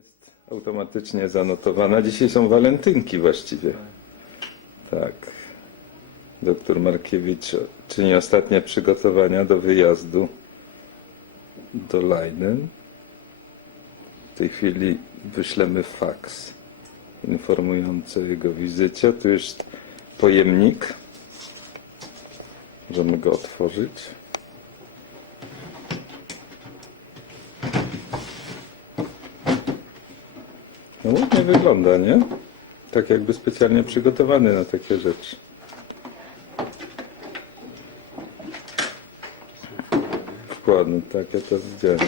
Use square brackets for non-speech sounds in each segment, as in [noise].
Jest automatycznie zanotowana. Dzisiaj są walentynki właściwie. Tak. Doktor Markiewicz czyni ostatnie przygotowania do wyjazdu do Leiden. W tej chwili wyślemy faks informujący o jego wizycie. Tu jest pojemnik. Możemy go otworzyć. No ładnie wygląda, nie? Tak jakby specjalnie przygotowany na takie rzeczy. Wkładny, tak, ja to widziałem.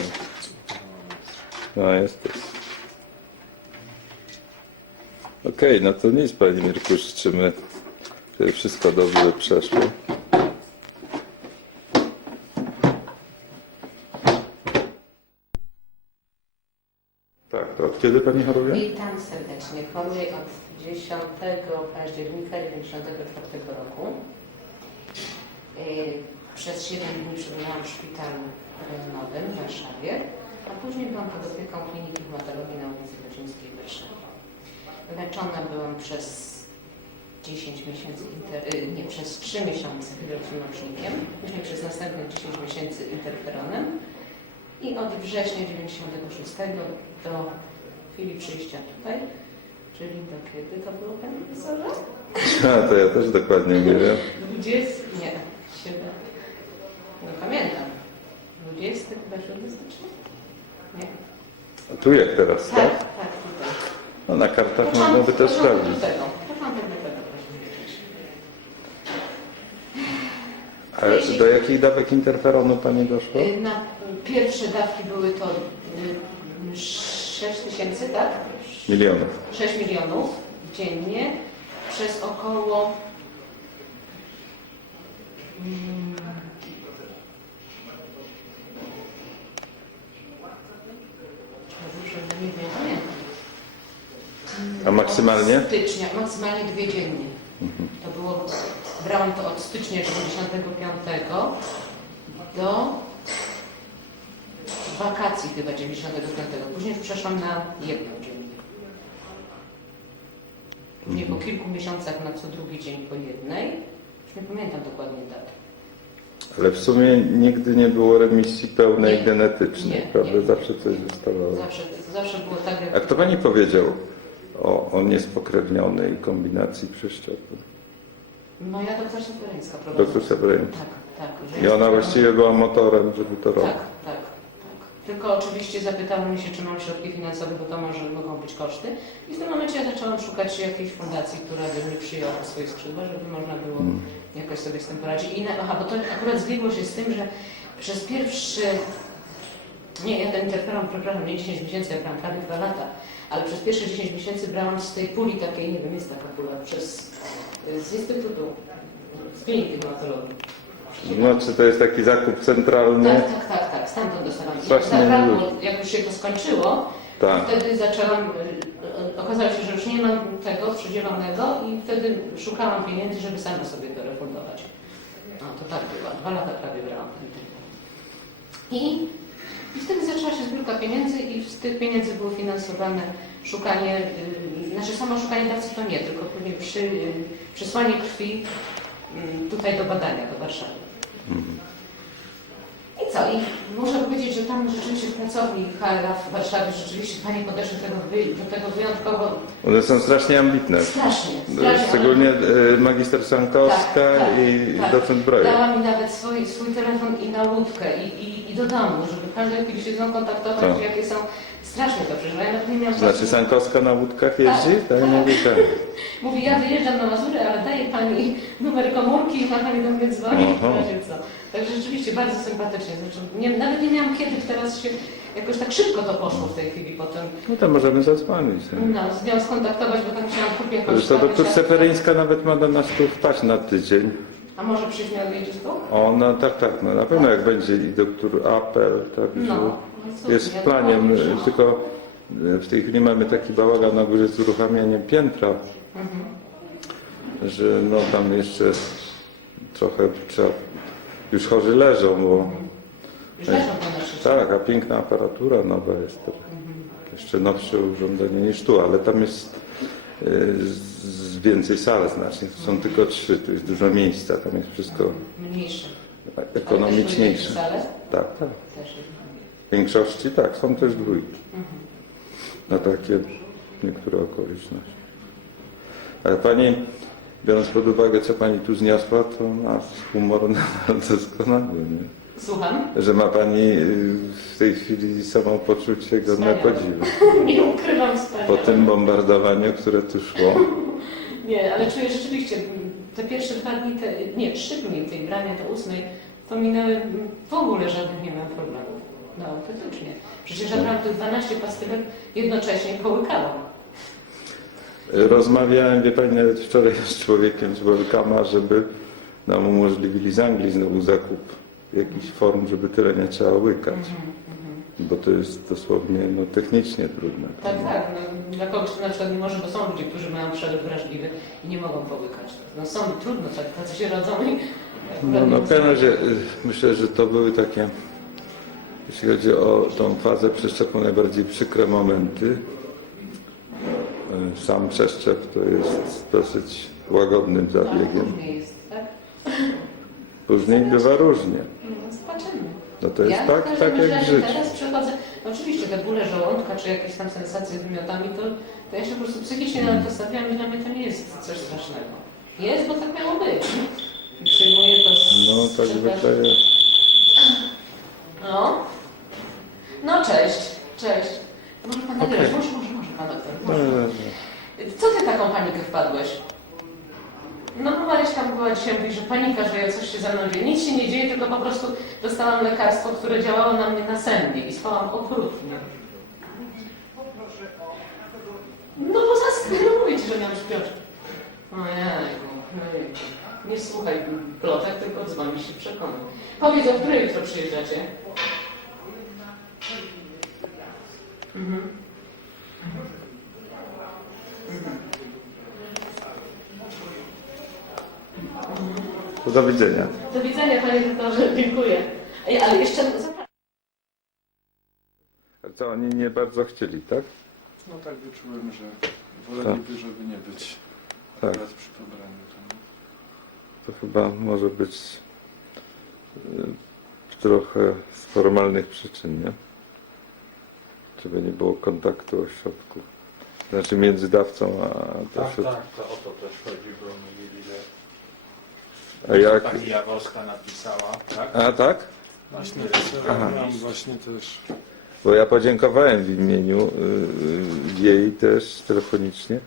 No, jest to. Okej, no to nic, Panie Mirku, życzymy, żeby wszystko dobrze przeszło. Tak, to od kiedy Pani choruje? Witam serdecznie. Choruję od 10 października 1994 roku. Yy, Przez 7 dni przebywałam w szpitalu rejonowym w Warszawie, a później byłam pod opieką Kliniki Hematologii na ulicy Wrocińskiej w Warszawie. Leczona byłam przez 10 miesięcy, inter, yy, nie, przez 3 miesiące hydroksinocznikiem, później przez następne 10 miesięcy interferonem i od września 96 do chwili przyjścia tutaj, czyli do kiedy to było, panie profesorze? [laughs] A, to ja też dokładnie nie wiem. 20, nie, 7, no pamiętam, 20 chyba 7 stycznia? Nie. A tu jak teraz, Tak, tak? tak, tutaj. No na kartach można by to sprawdzić. Początek lutego. A do jakich dawek interferonu Pani doszło? Y, Na pierwsze dawki były to y, 6 tysięcy, tak? Milionów. 6 milionów dziennie przez około mm, nie wiem. A maksymalnie? Od stycznia, maksymalnie dwie dziennie. To było, brałam to od stycznia 95 do wakacji chyba 95. Później już przeszłam na jedną dziennie. Później po kilku miesiącach na co drugi dzień po jednej. Już nie pamiętam dokładnie daty. Ale w sumie nigdy nie było remisji pełnej Nie. genetycznej, Nie, prawda? nie. Zawsze coś zostawało. Zawsze, zawsze było tak, jak... A kto Pani powiedział o, o niespokrewnionej kombinacji przeszczepu? Moja doktor prowadziła. Doktor Seweryn. Tak, tak. że I ona właściwie była motorem, żeby to Tak, robić. tak. Tylko oczywiście zapytała mnie się, czy mam środki finansowe, bo to może mogą być koszty. I w tym momencie ja zaczęłam szukać jakiejś fundacji, która by mnie przyjęła w swoje skrzydła, żeby można było Mm. jakoś sobie z tym poradzić. I na, aha, bo to akurat zbiegło się z tym, że przez pierwszy... Nie, ja ten interferon, przepraszam, nie 10 miesięcy, ja brałam prawie 2 lata, ale przez pierwsze 10 miesięcy brałam z tej puli takiej, nie wiem, jest taka pula, przez, z Instytutu, z Kliniki Hematologii. No, czy to jest taki zakup centralny? Tak, tak, tak, tak, stamtąd dostałam. I Strasznie dużo. jak już się to skończyło, Tak. wtedy zaczęłam, y, y, okazało się, że już nie mam tego przydzielonego i wtedy szukałam pieniędzy, żeby sama sobie to refundować. No to tak było, dwa lata prawie brałam ten. I, I wtedy zaczęła się zbiórka pieniędzy i z tych pieniędzy było finansowane szukanie, y, znaczy samo szukanie dawcy to nie, tylko później przy, y, przesłanie krwi tutaj do badania, do Warszawy. I co? I muszę powiedzieć, że tam rzeczywiście w pracowni HRA w Warszawie rzeczywiście Pani podeszły tego, do tego wyjątkowo One są strasznie ambitne. strasznie. strasznie Szczególnie e, magister Sankowska Tak, tak, i tak. docent Brojer. Dała mi nawet swój, swój telefon i na łódkę i, i, i do domu, żeby każdej chwili się z nią kontaktować, Tak. jakie są strasznie to przeżywa. Ja nawet nie miałam Znaczy. Sankowska na łódkach jeździ? Tak, Tak, tak. nie wiem. [laughs] Mówi, ja wyjeżdżam na Mazury, ale daje Pani numer komórki i ma Pani do mnie Aha. co. Także rzeczywiście bardzo sympatycznie. Znaczy, nie, nawet nie miałam kiedy teraz się, jakoś tak szybko to poszło w tej chwili potem. No to możemy zadzwonić. No, z nią skontaktować, bo tam chciałam kupić jakąś Zresztą doktor. Seferyńska nawet ma do nas tu wpaść na tydzień. A może przyjść mi odwiedzić tu? Ona, tak, tak, no na pewno jak będzie i doktor Apel, także No. Jest w planie, tylko e, w tej chwili mamy taki bałagan na górze z uruchamianiem piętra, Mhm. że no tam jeszcze trochę trzeba, już chorzy leżą, bo naszych tak, a piękna aparatura nowa jest. Mhm. jeszcze nowsze urządzenie niż tu, ale tam jest e, z- więcej sal znacznie. To są tylko trzy, tu jest dużo miejsca, tam jest wszystko Mniejsze. ekonomiczniejsze. Tak, tak. Większości tak, są też dwójki. Na takie niektóre okoliczności. Ale Pani, biorąc pod uwagę, co Pani tu zniosła, to ma humor [laughs] na doskonały, nie? Słucham? Że ma Pani y, w tej chwili samopoczucie godne Wspaniałe. podziwu. [laughs] Nie ukrywam wspaniale. Po tym bombardowaniu, które tu szło. [laughs] Nie, ale czuję rzeczywiście, m, te pierwsze dwa dni, te, nie, trzy dni tej brania do ósmej, to minęły, m, w ogóle żadnych nie miałam problemów. No, autentycznie. Przecież ja tych 12 pastylek jednocześnie połykałam. Rozmawiałem, wie Pani, nawet wczoraj z człowiekiem z Welkama, żeby nam umożliwili z Anglii znowu zakup jakichś form, żeby tyle nie trzeba łykać. Mhm, mhm. Bo to jest dosłownie no, technicznie trudne. Tak, tak. No, dla kogoś, kto na przykład nie może, bo są ludzie, którzy mają przelew wrażliwy i nie mogą połykać. No są, trudno, tak, tacy się rodzą i No, no w każdym razie y, myślę, że to były takie, jeśli chodzi o tą fazę przeszczepu, najbardziej przykre momenty. Y, Sam przeszczep to jest dosyć łagodnym No, zabiegiem. później tak? Później bywa różnie. No, zobaczymy. No to jest ja tak, tak jak w życiu. teraz przechodzę, no oczywiście te bóle żołądka, czy jakieś tam sensacje z wymiotami, to, to ja się po prostu psychicznie na to stawiam i dla mnie to nie jest coś strasznego. Jest, bo tak miało być. I przyjmuję to z... No tak zwykle jest. No. No cześć, cześć. Może pan nagrywać, może, może, może pan doktor. No, Może. no, no. Co ty taką panikę wpadłeś? No bo Maryśka była dzisiaj, mówi, że panika, że ja coś się ze mną dzieje. Nic się nie dzieje, tylko po prostu dostałam lekarstwo, które działało na mnie nasennie i spałam okrutnie. No bo zas... mówię ci, że miałam śpioczkę. Ojejku, ojejku. Nie słuchaj plotek, tylko dzwonisz się przekonaj. Powiedz, o której jutro przyjeżdżacie? Mhm. Do widzenia. Do widzenia, panie doktorze, dziękuję. Ej, ale jeszcze co, oni nie bardzo chcieli, tak? No tak wyczułem, że woleliby, żeby nie być Tak. przy pobraniu. To chyba może być y, trochę z formalnych przyczyn, nie? Żeby nie było kontaktu ośrodku. Znaczy między dawcą a Tak, ośrodkiem. tak, to o to też chodzi, bo mówili, że A jak? pani Jaworska napisała, tak? A tak? Właśnie Aha. mam właśnie też. Bo ja podziękowałem w imieniu y, y, jej też telefonicznie.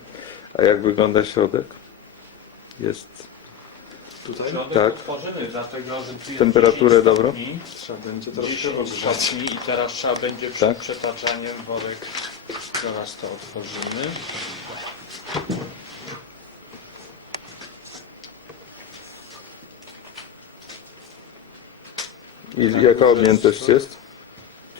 A jak wygląda środek? Jest Tutaj Środek Tak. otworzymy, dlatego że tu jest Temperaturę 10 dobrą? stopni, trzeba będzie troszkę 10 ogrzać. stopni i teraz trzeba będzie przed Tak. przetaczaniem worek, zaraz to otworzymy. i jaka objętość jest?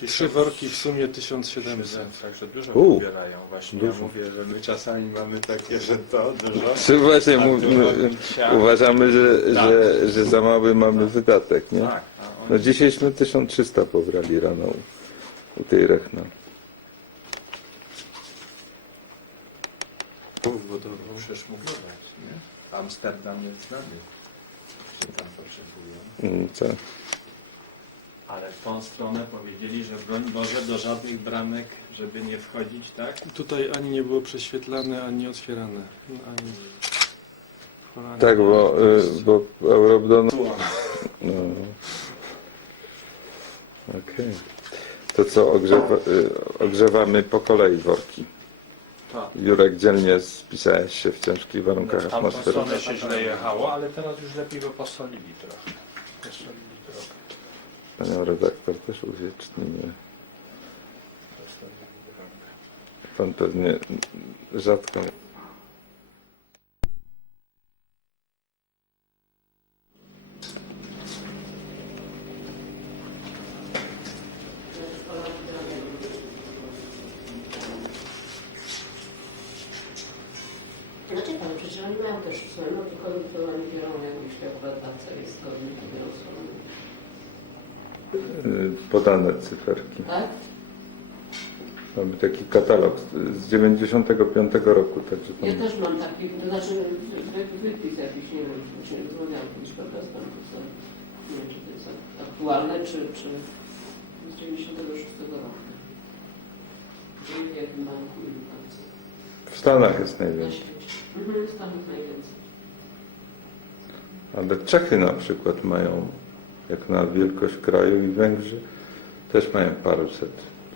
Trzy worki w sumie 1700. Także dużo U, pobierają właśnie. dużo. Ja mówię, że my czasami mamy takie, że to dużo. Czy właśnie A dużo my, uważamy, że, Tak. że, że za mały mamy wydatek, nie? Tak, a No oni dzisiejśmy 1300 pobrali rano u, u tej Rechna. Wodową. przeszmugować, nie? Amsterdam jest znany, że tam potrzebują. Mm, Co? W tą stronę powiedzieli, że broń Boże do żadnych bramek, żeby nie wchodzić, tak? Tutaj ani nie było prześwietlane, ani otwierane. No, Ani... ani- Tak, bo, y, bo Eurobdon... No. Okej. To co, ogrzewa, y, ogrzewamy po kolei worki. Tak. Jurek, dzielnie spisałeś się w ciężkich warunkach W tamtą atmosfery. stronę się źle jechało, ale teraz już lepiej go posolili trochę. Posolili trochę. Panią redaktor też uwieczni, nie? Postawili drogę. Pan pewnie rzadko... Znaczy pan, przecież oni mają też swoje, no tylko to oni biorą jakąś taką badawcę, jest to, oni to biorą swoją. y, podane cyferki. Tak? Mamy taki katalog z- z 95 roku, także Ja tam... też mam taki, to znaczy wy- wypis jakiś, nie wiem, czy się rozmawiałam kiedyś. Nie wiem, czy to jest aktualne, czy, czy z 96 roku. W jakim tak. W Stanach jest Na najwięcej. Mhm, Stanów najwięcej. Ale Czechy na przykład mają, jak na wielkość kraju i Węgrzy, też mają paruset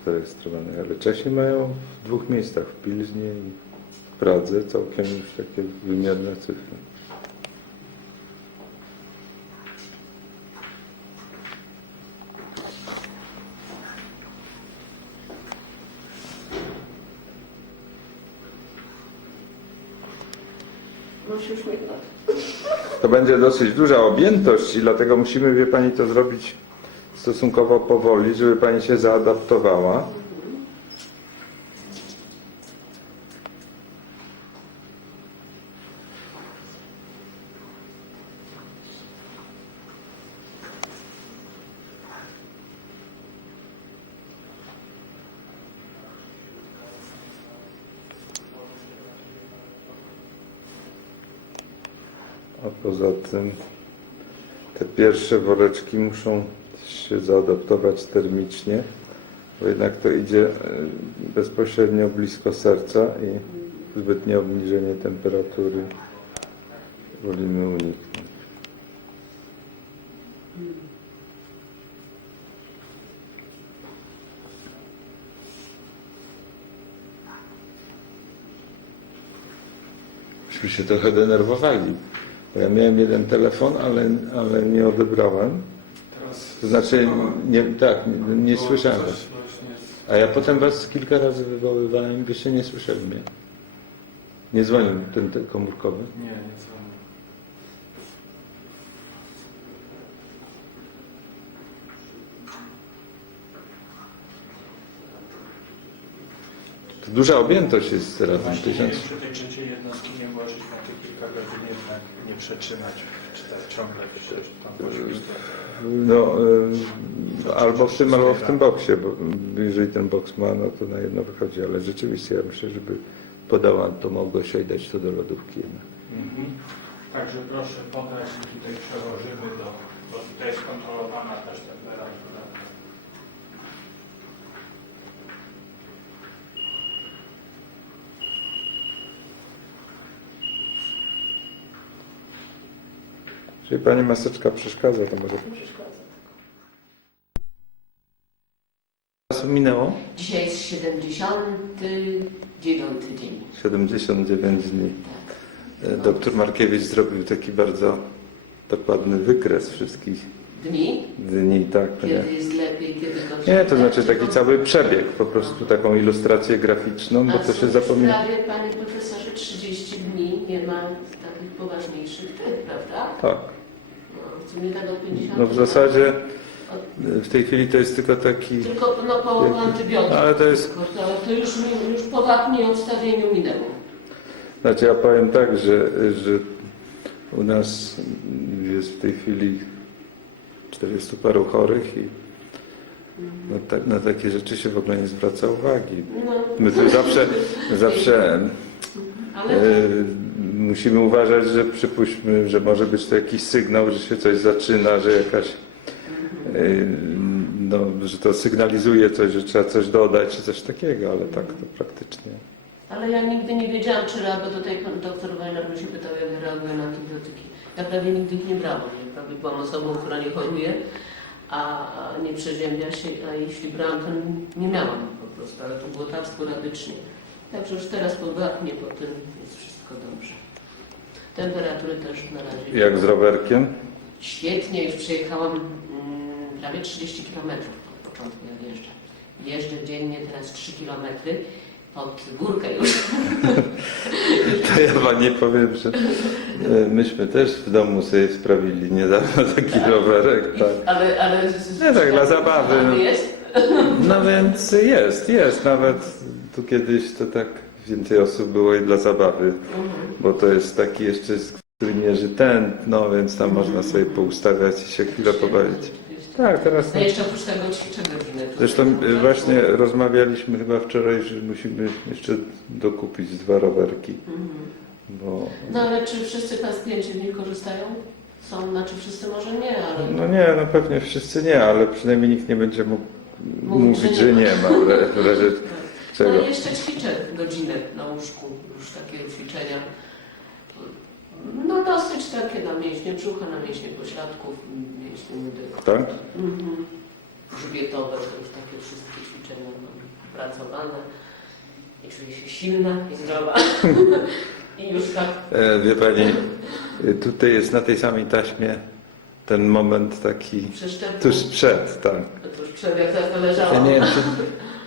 zarejestrowanych, ale Czesi mają w dwóch miejscach, w Pilznie i w Pradze, całkiem już takie wymierne cyfry. No się uśmiechnąć. To będzie dosyć duża objętość i dlatego musimy, wie Pani, to zrobić stosunkowo powoli, żeby Pani się zaadaptowała. A tym te pierwsze woreczki muszą się zaadaptować termicznie, bo jednak to idzie e, bezpośrednio blisko serca i zbytnie obniżenie temperatury wolimy uniknąć. Myśmy się trochę denerwowali. Bo ja miałem jeden telefon, ale, ale nie odebrałem. To znaczy, nie, tak, nie, słyszałem was. A ja potem was kilka razy wywoływałem, byście nie słyszeli mnie. Nie dzwonił ten, ten komórkowy. Nie, nie co. duża objętość jest teraz. Właśnie Tysiąc. przy tej trzeciej jednostki nie włożyć na tych kilka godzin jednak nie przetrzymać, czytać ciągle przecież tam No, y, albo w tym, albo w tym boksie, bo jeżeli ten boks ma, no to na jedno wychodzi, ale rzeczywiście ja myślę, żeby podała to Małgosia i dać to do lodówki jednak. Mhm. Także proszę podać i tutaj przełożymy do, bo tutaj jest kontrolowana też temperatura. Jeżeli pani maseczka przeszkadza, to może... Nie przeszkadza. Czasu minęło? Dzisiaj jest 79 dzień. 79 dni. Tak. E, Doktor Markiewicz zrobił taki bardzo dokładny wykres wszystkich Dni, dni, tak. ponieważ- kiedy jest lepiej, kiedy gorzej. Nie, to znaczy Tak, taki cały przebieg, po prostu taką ilustrację graficzną, bo A to się zapomina. Prawie, panie profesorze, 30 dni nie ma takich poważniejszych tych, prawda? Tak. No, w tak od 50 No w zasadzie w tej chwili to jest tylko taki. tylko no, połowę antybiotyków. Ale to jest- tylko, to, to już, już po wapnie odstawieniu minęło. Znaczy ja powiem tak, że, że u nas jest w tej chwili 40 paru chorych i no, tak, na takie rzeczy się w ogóle nie zwraca uwagi. No, My tu zawsze, [laughs] zawsze ale E, musimy uważać, że przypuśćmy, że może być to jakiś sygnał, że się coś zaczyna, że jakaś, e, no, że to sygnalizuje coś, że trzeba coś dodać, czy coś takiego, ale tak to praktycznie. Ale ja nigdy nie wiedziałam, czy bo tutaj pan doktor Weiler mnie się pytał, jak reaguję na antybiotyki. Ja prawie nigdy ich nie brałam. Ja prawie byłam osobą, która nie choruje, a, nie przeziębia się, a jeśli brałam, to nie miałam po prostu, ale to było tak sporadycznie. Także już teraz po wapnie, po tym jest wszystko dobrze. Temperatury też na razie. Jak z rowerkiem? Świetnie, już przejechałam mm, prawie 30 km od początku, jak jeżdżę. Jeżdżę dziennie teraz 3 km pod górkę już. [laughs] To ja wam nie powiem, że e, myśmy też w domu sobie sprawili niedawno taki rowerek, I, tak. ale, ale Nie, tak, dla zabawy, no. Jest? No więc jest, jest, nawet tu kiedyś to tak więcej osób było i dla zabawy. Mhm. bo to jest taki jeszcze, który mierzy tętno, więc tam można sobie poustawiać i się chwilę pobawić. Tak, teraz... No jeszcze oprócz tego godzinę. tutaj. Zresztą y, właśnie rozmawialiśmy chyba wczoraj, że musimy jeszcze dokupić dwa rowerki, Mhm. bo... No ale czy wszyscy klienci w niej korzystają? Są, znaczy wszyscy może nie, ale... No nie, no pewnie wszyscy nie, ale przynajmniej nikt nie będzie mógł Mówić, mówić, że że nie ma w re- [laughs] No czego. i jeszcze ćwiczę godzinę na łóżku, już takie ćwiczenia. No dosyć takie na mięśnie brzucha, na mięśnie pośladków, mięśnie udych. Tak? Mhm. Grzbietowe, to już takie wszystkie ćwiczenia mam pracowane. I czuję się silna i zdrowa. [laughs] I już tak E, wie Pani, tutaj jest na tej samej taśmie ten moment taki tuż przed, tak. Tuż przed, jak tak to leżało. Ja nie wiem, czy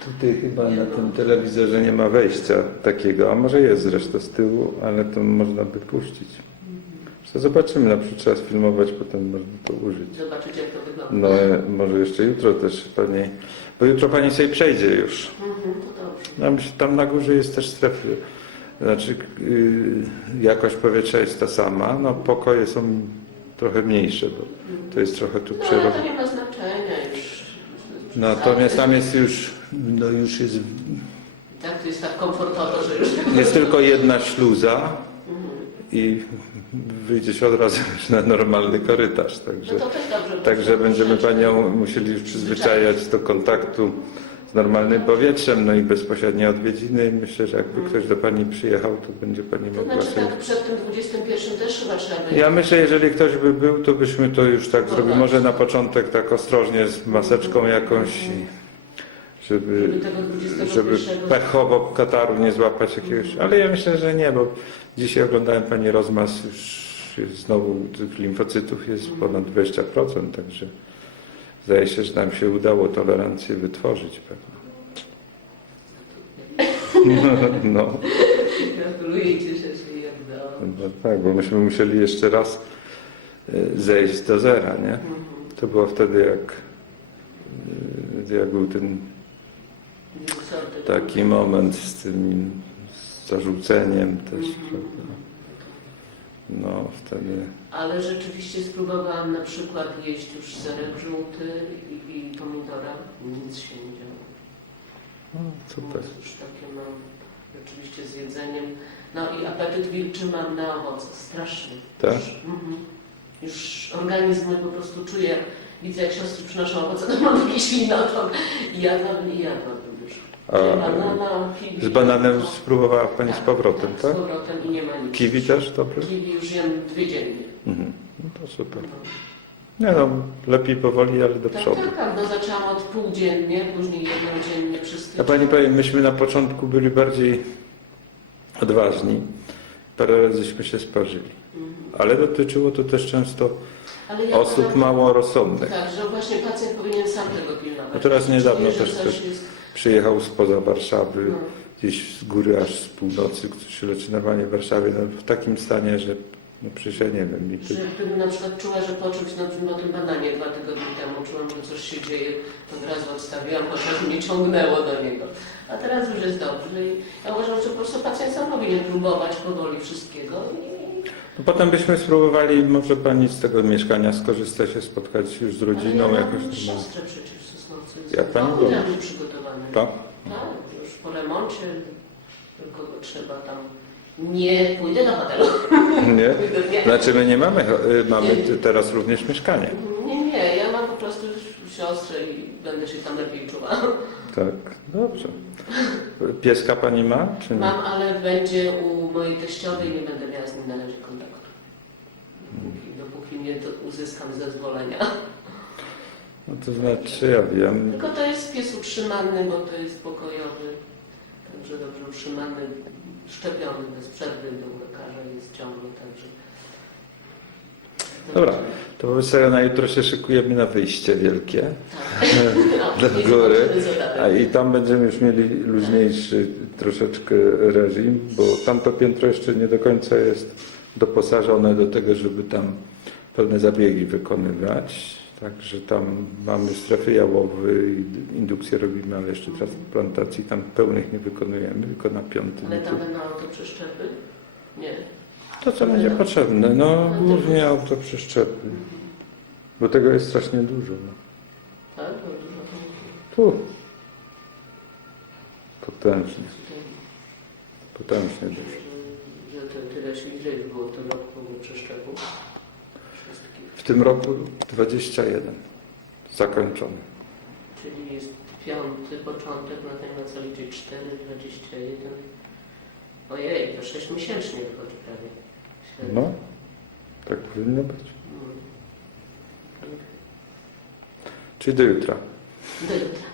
tutaj chyba na tym telewizorze nie ma wejścia takiego, a może jest zresztą z tyłu, ale to można by puścić. To zobaczymy, na przykład trzeba sfilmować, potem można to użyć. Zobaczyć jak to wygląda. No e, może jeszcze jutro też Pani, bo jutro Pani sobie przejdzie już. Mhm, to dobrze. Myślę, tam na górze jest też strefy. Znaczy yy, jakość powietrza jest ta sama, no pokoje są trochę mniejsze, bo to jest trochę tu No przerobione. to nie ma znaczenia już. Natomiast tam jest już, no już jest, Tak, to jest tak komfortowo, że już... jest tylko jedna śluza Mhm. i wyjdzie się od razu już na normalny korytarz, No także, to też dobrze. także będziemy Panią musieli już przyzwyczajać do kontaktu z normalnym powietrzem, no i bezpośrednie odwiedziny. Myślę, że jakby ktoś do Pani przyjechał, to będzie Pani To mogła znaczy sobie tak przed tym 21 też chyba trzeba. Ja myślę, jeżeli ktoś by był, to byśmy to już tak No zrobili. Może na początek tak ostrożnie z maseczką jakąś, i żeby, Żeby tego 21 żeby pechowo kataru nie złapać jakiegoś. Ale ja myślę, że nie, bo dzisiaj oglądałem Pani rozmaz, już jest znowu tych limfocytów jest ponad 20%, także zdaje się, że nam się udało tolerancję wytworzyć pewnie. [laughs] No. Gratuluję i cieszę się jak do... No tak, bo myśmy musieli jeszcze raz y, zejść do zera, nie? Mhm. To było wtedy, jak, y, jak był ten. Taki moment z tym zarzuceniem też, Mhm. prawda? No, wtedy... Ale rzeczywiście spróbowałam na przykład jeść już serek żółty i, i pomidora. Nic się nie działo. No, super. Nic już takie mam rzeczywiście z jedzeniem. No i apetyt wilczy mam na owoce. Strasznie. Tak? Już, mhm. już organizm mój po prostu czuje, widzę jak siostry przynoszą owoce, to mam taki ślinotok i jadłam i jadłam banana, kiwi. z bananem spróbowała Pani z powrotem, tak? Z powrotem i nie ma nic. Kiwi też dobry? Kiwi już jem dwie dziennie. Mhm. No to super. Nie no, lepiej powoli, ale do Tak, przodu. tak, tak. No zaczęłam od pół dziennie, później jedną dziennie styczniu. Pani powiem, myśmy na początku byli bardziej odważni. Parę razyśmy się sparzyli. Mhm. Ale dotyczyło to też często ja osób mało rozsądnych. Tak, że właśnie pacjent powinien sam tego pilnować. No teraz niedawno że też coś jest, Przyjechał spoza Warszawy, no, gdzieś z góry aż z północy, który się leczy normalnie w Warszawie, no, w takim stanie, że no przecież ja nie wiem. I to, że gdybym na przykład czuła, że po czymś, no tym- o tym badanie dwa tygodnie temu czułam, że coś się dzieje, to od razu odstawiłam, chociaż mnie ciągnęło do niego. A teraz już jest dobrze i ja uważam, że po prostu pacjent sam powinien próbować powoli wszystkiego i no, potem byśmy spróbowali może pani z tego mieszkania skorzystać, się spotkać już z rodziną Ale ja jakoś. No, siostrę przecież w Sosnowcu. jest Jak pani tak? Tak, już po remoncie, tylko go trzeba tam... Nie pójdę do hotelu. [laughs] Nie? Znaczy my nie mamy, y, mamy teraz również mieszkanie. Nie, nie, ja mam po prostu siostrę i będę się tam lepiej czuła. Tak, dobrze. Pieska pani ma, czy nie? Mam, ale będzie u mojej teściowej i nie będę miała z nim na razie kontaktu. Dopóki, dopóki nie uzyskam zezwolenia. No to znaczy, ja wiem, Tylko to jest pies utrzymany, bo to jest pokojowy. Także dobrze utrzymany, szczepiony bez przerwy do lekarza jest ciągle, także... Dobra. to wobec tego na jutro się szykujemy na wyjście wielkie. Tak. [laughs] Do jest góry. A i tam będziemy już mieli luźniejszy troszeczkę reżim, bo tamto piętro jeszcze nie do końca jest doposażone do tego, żeby tam pewne zabiegi wykonywać. Także tam mamy strefy jałowe, i indukcję robimy, ale jeszcze transplantacji tam pełnych nie wykonujemy, tylko na piątym. Ale tam będą autoprzeszczepy? Nie. To co będzie potrzebne? No głównie autoprzeszczepy, bo tego jest strasznie dużo. No. Tu. Potężnie. Potężnie dużo. Że to tyle się ile było w tym roku przeszczepów. W tym roku 21 zakończony. Czyli jest piąty początek, na ten ma co liczyć 4, 21. Ojej, to 6 miesięcznie wychodzi prawie. Średnio. No, tak powinno być. Mm. Czyli do jutra. Do jutra.